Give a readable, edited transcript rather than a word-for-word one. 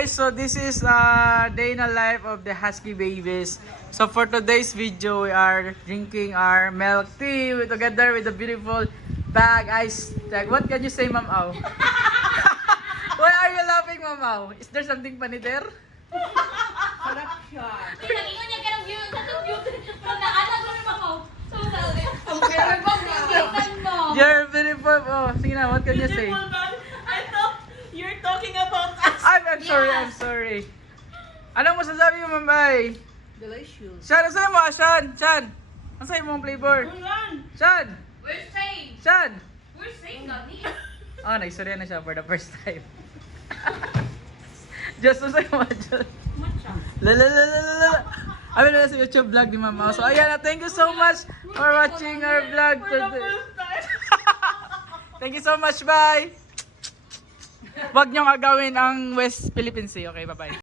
guys, so this is day in the life of the Husky babies. So for today's video, we are drinking our milk tea together with the beautiful bag ice. What can you say, Ma'am Au? Why are you laughing, Ma'am Au? Is there something funny there? Sarap siya. Nag-ingon niya ka ng view. Sa view. From naanak mo rin ako. So, sabi. You're beautiful. Oh, sige na, what can you say? I thought you're talking about us. I'm sorry, I'm sorry. Anong masasabi mo, Ma'am Ai? Delicious. Shan, ang sa'yo mo, Shan? Shan, ang sa'yo mo ang flavor? Shan! We're saying. Shan! We're saying Gani. Oh, nagsurya na siya for the first time. Just ang sa'yo mo, Diyos. Matcha. Lalalala. I mean, nasa YouTube vlog ni Mama. So, ayan na. Thank you so much for watching our vlog For the today. first time. Thank you so much. Bye! Huwag niyong agawin ang West Philippine Sea. Okay, bye-bye.